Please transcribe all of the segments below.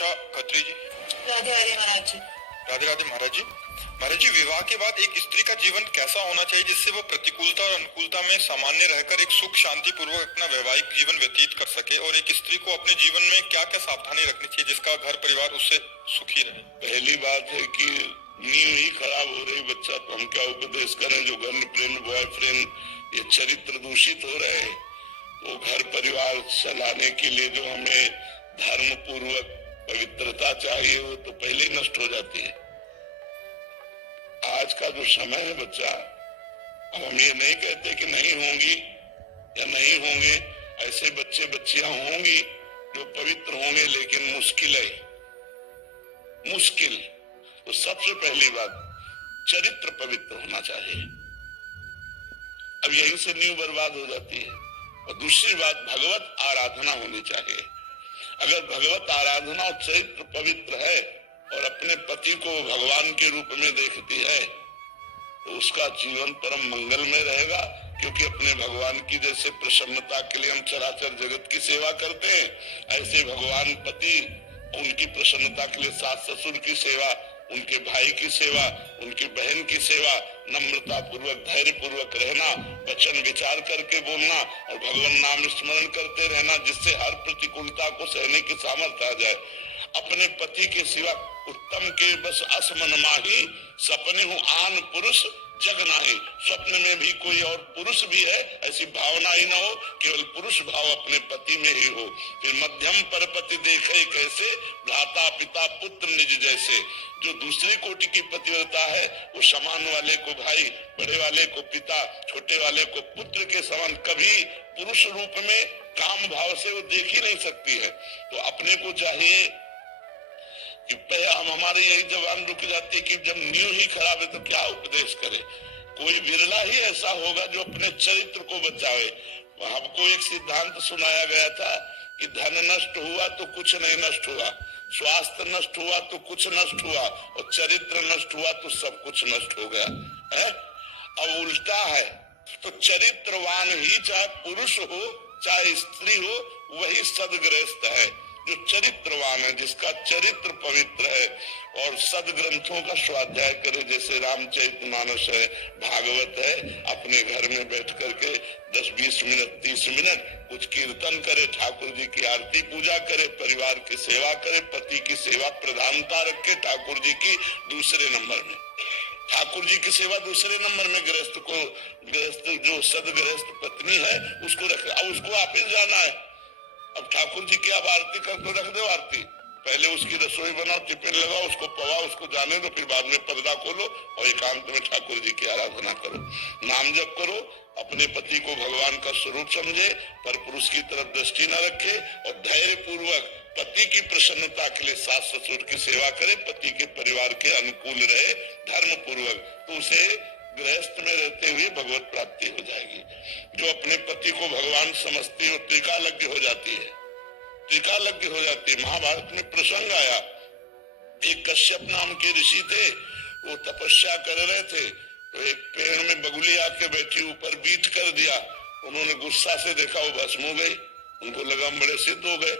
वर्षा खत्री जी। राधे राधे महाराज जी। राधे राधे महाराज जी। महाराज जी, विवाह के बाद एक स्त्री का जीवन कैसा होना चाहिए जिससे वह प्रतिकूलता और अनुकूलता में सामान्य रहकर एक सुख शांति पूर्वक अपना वैवाहिक जीवन व्यतीत कर सके, और एक स्त्री को अपने जीवन में क्या क्या सावधानी रखनी चाहिए जिसका घर परिवार उससे सुखी रहे? पहली बात है कि नींव ही खराब हो रही बच्चा, तो हम क्या उपदेश करें? जो गर्लफ्रेंड बॉयफ्रेंड ये चरित्र दूषित हो रहे हैं, वो घर परिवार चलाने के लिए जो हमें धर्म पूर्वक पवित्रता चाहिए वो तो पहले ही नष्ट हो जाती है। आज का जो समय है बच्चा, अब हम ये नहीं कहते कि नहीं होंगी या नहीं होंगे, ऐसे बच्चे बच्चियां होंगी जो पवित्र होंगे, लेकिन मुश्किल है। मुश्किल तो सबसे पहली बात चरित्र पवित्र होना चाहिए। अब यहीं से नींव बर्बाद हो जाती है। और दूसरी बात भगवत आराधना होनी चाहिए। अगर भगवत आराधना और चरित्र पवित्र है और अपने पति को भगवान के रूप में देखती है तो उसका जीवन परम मंगल में रहेगा, क्योंकि अपने भगवान की जैसे प्रसन्नता के लिए हम चराचर जगत की सेवा करते हैं, ऐसे भगवान पति उनकी प्रसन्नता के लिए सास ससुर की सेवा, उनके भाई की सेवा, उनकी बहन की सेवा, नम्रता पूर्वक धैर्य पूर्वक रहना, वचन विचार करके बोलना और भगवान नाम स्मरण करते रहना, जिससे हर प्रतिकूलता को सहने की सामर्थ्य आ जाए। अपने पति के सिवा उत्तम के बस असमन माही, सपने हूँ आन पुरुष जग नाही। स्वप्न में भी कोई और पुरुष भी है ऐसी भावना ही ना हो, केवल पुरुष भाव अपने पति में ही हो। फिर मध्यम परपति देखे कैसे, भ्राता पिता पुत्र निज जैसे। जो दूसरी कोटि की पतिव्रता है वो समान वाले को भाई, बड़े वाले को पिता, छोटे वाले को पुत्र के समान कभी पुरुष रूप में काम भाव से वो देख ही नहीं सकती है। तो अपने को चाहिए कि हम हमारी यही जबान रुक जाती है कि जब नींव ही खराब है तो क्या उपदेश करे। कोई विरला ही ऐसा होगा जो अपने चरित्र को बचावे। हमको एक सिद्धांत सुनाया गया था कि धन नष्ट हुआ तो कुछ नहीं नष्ट हुआ, स्वास्थ्य नष्ट हुआ तो कुछ नष्ट हुआ, और चरित्र नष्ट हुआ तो सब कुछ नष्ट हो गया है। अब उल्टा है, तो चरित्रवान ही चाहे पुरुष हो चाहे स्त्री हो वही सदगृहस्थ है। जो चरित्रवान है, जिसका चरित्र पवित्र है और सदग्रंथों का स्वाध्याय करे, जैसे रामचरितमानस है, भागवत है, अपने घर में बैठ करके 10-20 मिनट 30 मिनट कुछ कीर्तन करे, ठाकुर जी की आरती पूजा करे, परिवार की सेवा करे, पति की सेवा प्रधानता रखे, ठाकुर जी की दूसरे नंबर में, ठाकुर जी की सेवा दूसरे नंबर में, गृहस्थ जो सदगृहस्थ पत्नी है उसको रखे। अब उसको ऑफिस जाना है, अब ठाकुर जी की आप आरती कर तो रख दो आरती, पहले उसकी रसोई बनाओ, टिफिन लगाओ, उसको पवाओ, उसको जाने दो, फिर बाद में पर्दा खोलो और एकांत में ठाकुर जी की आराधना करो, नाम जप करो। अपने पति को भगवान का स्वरूप समझे, पर पुरुष की तरफ दृष्टि न रखे और धैर्य पूर्वक पति की प्रसन्नता के लिए सास ससुर की सेवा करे, पति के परिवार के अनुकूल रहे धर्म पूर्वक, तो उसे गृहस्थ में रहते हुए भगवत प्राप्ति हो जाएगी। जो अपने पति को भगवान समझती है टीकालज्ञ हो जाती है, टीकालज्ञ हो जाती है। महाभारत में प्रसंग आया, एक कश्यप नाम के ऋषि थे, वो तपस्या कर रहे थे, तो एक पेड़ में बगुली आके बैठी, ऊपर बीट कर दिया, उन्होंने गुस्सा से देखा वो भस्म हो गई, उनको लगा हम बड़े सिद्ध हो गए,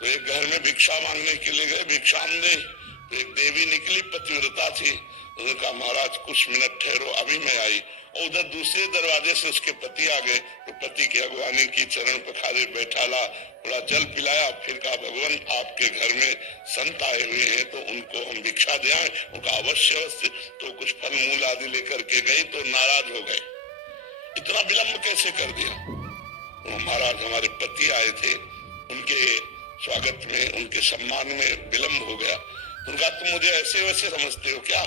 तो एक घर में भिक्षा मांगने के लिए गए, भिक्षाम दे, तो एक देवी निकली, पतिव्रता थी, उन्होंने कहा महाराज कुछ मिनट ठहरो अभी मैं आई, और उधर दूसरे दरवाजे से उसके पति आ गए, तो पति की अगवानी की, चरण पखारे, बैठाला, थोड़ा जल पिलाया, फिर कहा भगवान आपके घर में संत आए हुए हैं तो उनको हम भिक्षा दे आए, उनका अवश्य अवश्य, तो कुछ फल मूल आदि लेकर के गई तो नाराज हो गए, इतना विलम्ब कैसे कर दिया। तो महाराज हमारे पति आए थे, उनके स्वागत में उनके सम्मान में विलम्ब हो गया। उनका तुम मुझे ऐसे वैसे समझते हो क्या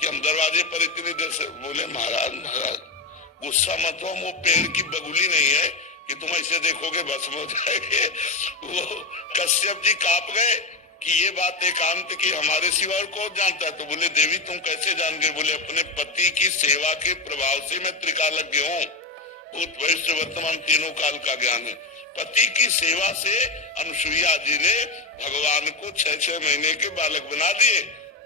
कि हम दरवाजे पर इतनी देर से बोले महाराज महाराज गुस्सा मत हो, वो पेड़ की बगुली नहीं है कि तुम ऐसे देखोगे भस्म हो जाएंगे। वो कश्यप जी कांप गए कि ये बात एकांत की हमारे सिवा और कौन जानता है। तो बोले देवी तुम कैसे जान गए? बोले अपने पति की सेवा के प्रभाव से मैं त्रिकालज्ञ हूँ, भूत भविष्य वर्तमान तीनों काल का ज्ञान है। पति की सेवा से अनुसुईया जी ने भगवान को 6-6 महीने के बालक बना दिए।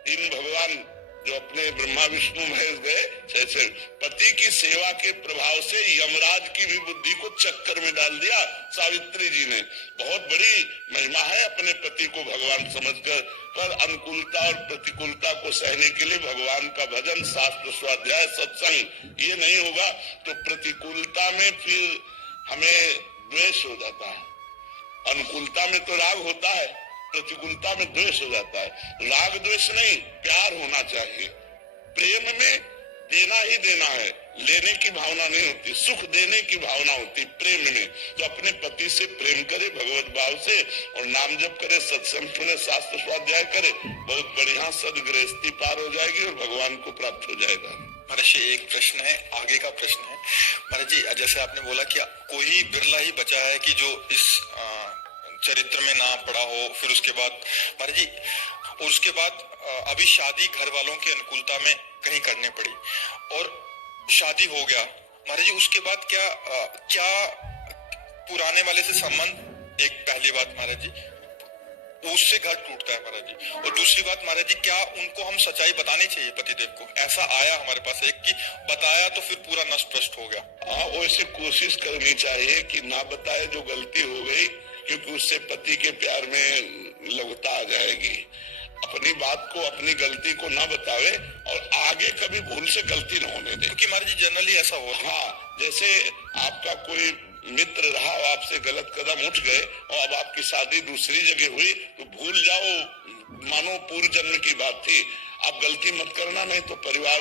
तीन भगवान जो अपने ब्रह्मा विष्णु महेश गए, जैसे पति की सेवा के प्रभाव से यमराज की भी बुद्धि को चक्कर में डाल दिया सावित्री जी ने। बहुत बड़ी महिमा है अपने पति को भगवान समझकर, पर अनुकूलता और प्रतिकूलता को सहने के लिए भगवान का भजन, शास्त्र स्वाध्याय, सत्संग ये नहीं होगा तो प्रतिकूलता में फिर हमें द्वेष हो जाता है। अनुकूलता में तो राग होता है, प्रतिकूलता में द्वेष हो जाता है। राग द्वेष नहीं, प्यार होना चाहिए। प्रेम में देना ही देना है, लेने की भावना नहीं होती, सुख देने की भावना होती प्रेम में। तो अपने पति से प्रेम करे भगवत भाव से और नाम जप करे, सत्संग सुने, शास्त्र स्वाध्याय करे, बहुत बढ़िया सदगृहस्थी पार हो जाएगी और भगवान को प्राप्त हो जाएगा। महाराज जी एक प्रश्न है, आगे का प्रश्न है महाराज जी, जैसे आपने बोला कि कोई बिरला ही बचा है कि जो इस चरित्र में ना पड़ा हो, फिर उसके बाद महाराज जी, और उसके बाद अभी शादी घर वालों की अनुकूलता में कहीं करनी पड़ी और शादी हो गया महाराज जी, उसके बाद क्या पुराने वाले से संबंध, एक पहली बात महाराज जी, उससे घर टूटता है महाराज जी। और दूसरी बात महाराज जी, क्या उनको हम सच्चाई बतानी चाहिए पतिदेव को? ऐसा आया हमारे पास एक कि बताया तो फिर पूरा नष्ट भ्रष्ट हो गया। हाँ, वैसे कोशिश करनी चाहिए कि ना बताए जो गलती हो गई, क्योंकि उससे पति के प्यार में लघुता आ जाएगी। अपनी बात को, अपनी गलती को ना बतावे और आगे कभी भूल से गलती न होने दे, क्योंकि महाराज जी जनरली ऐसा हो। हाँ, जैसे आपका कोई मित्र रहा, आपसे गलत कदम उठ गए और अब आपकी शादी दूसरी जगह हुई तो भूल जाओ, मानो पूर्व जन्म की बात थी। आप गलती मत करना, नहीं तो परिवार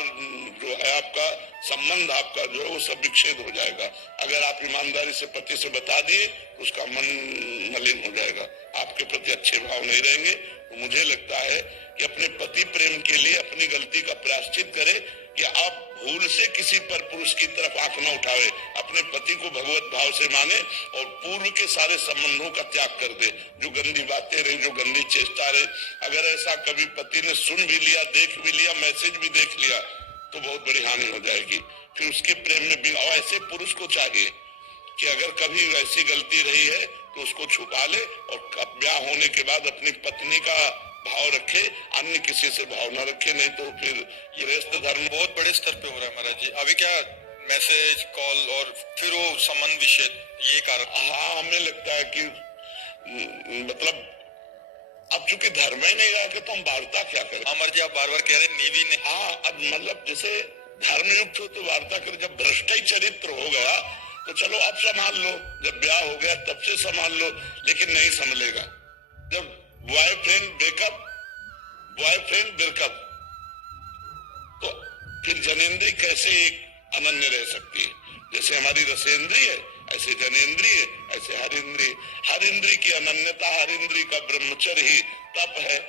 जो है आपका, संबंध आपका जो है वो सब विच्छेद हो जाएगा। अगर आप ईमानदारी से पति से बता दिए उसका मन मलिन हो जाएगा, आपके प्रति अच्छे भाव नहीं रहेंगे। तो मुझे लगता है कि अपने पति प्रेम के लिए अपनी गलती का प्रायश्चित करे कि आप भूल से किसी पर पुरुष की तरफ आंख न उठावे, अपने पति को भगवत भाव से माने और पूर्व के सारे संबंधों का त्याग कर दे। जो गंदी बातें रही, जो गंदी चेष्टा रही, अगर ऐसा कभी पति ने सुन भी लिया, देख भी लिया, मैसेज भी देख लिया तो बहुत बड़ी हानि हो जाएगी। फिर उसके प्रेम में भी ऐसे पुरुष को चाहिए कि अगर कभी वैसी गलती रही है तो उसको छुपा ले और ब्याह होने के बाद अपनी पत्नी का भाव रखे, अन्य किसी से भाव न रखे, नहीं तो फिर गृहस्थ धर्म बहुत बड़े स्तर पे हो रहा है महाराज जी। अभी क्या मैसेज, कॉल और फिर वो संबंध विच्छेद, ये कारण। हाँ, हमें लगता है कि मतलब अब चूंकि धर्म ही नहीं रहा तो हम वार्ता क्या करें। अमर जी आप बार बार कह रहे नीवी ने। हाँ, अब मतलब जैसे धर्म युक्त हो तो वार्ता कर, जब भ्रष्ट ही चरित्र हो गया तो चलो अब संभाल लो, जब ब्याह हो गया तब से संभाल लो, लेकिन नहीं संभलेगा। जब बॉयफ्रेंड ब्रेकअप, बॉयफ्रेंड ब्रेकअप, तो फिर जनेंद्री कैसे एक अनन्य रह सकती है? जैसे हमारी रसेंद्री है ऐसे जनेंद्री है, ऐसे हर इंद्री की अनन्यता, हर इंद्री का ब्रह्मचर्य ही तप है।